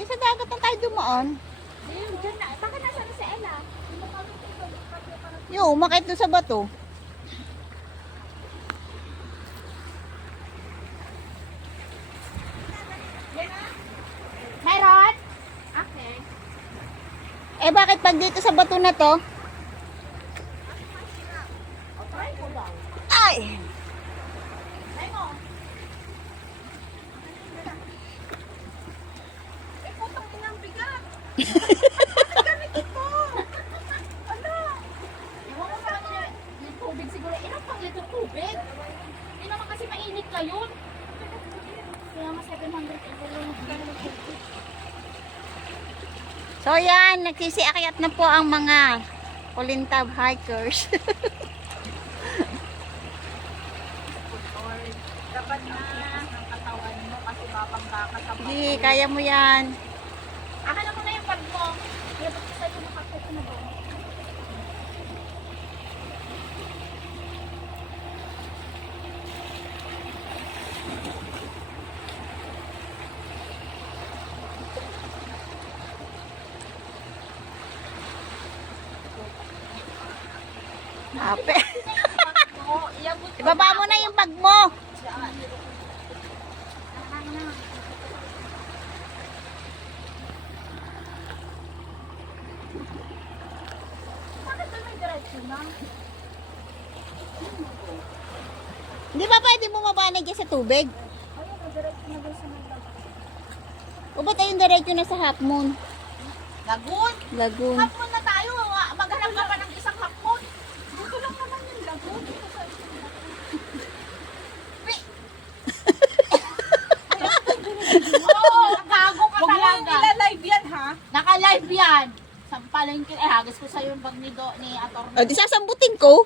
Di sa dagat na tayo dumaan. Ayun, dyan na. Baka nasa na si Ella. Yo, umakit doon sa bato. Meron? Okay. Eh bakit pag dito sa bato na to? Try ko daw. Ay! Try mo. Eh, putang inang bigat. Gamit ito. Ano? Ewan ko sa kanya, yung tubig siguro. Ilang pang litro tubig? Hindi naman kasi mainit ngayon. Kaya nga 700 ito lang. So yan, nagsisiakyat na po ang mga Kulintab hikers. Dapat na ng katawan mo kasi babangga ka sa Hindi, kaya mo yan. Akin na muna yung bag mo. Kaya ba't sa'yo nakakot na doon? Ape. Oo, iabot ko Ibaba mo na yung bag mo. dyan. Bakit ba may diretso na? Hindi ba pwede bumaba dyan sa tubig? Ayun, may diretso na doon sa may labas. O ba't ayun diretso na sa Half Moon? Lagoon? Lagoon. Hapon na tayo. Maghanap ka pa ng isang hapon. Dito lang naman yung lagoon. Oo, gago ka talaga. Nila-live yan, ha? Naka-live yan. Sampalin ko, hagas ko sa'yo yung bag ni Atorno. O, di sasambutin ko.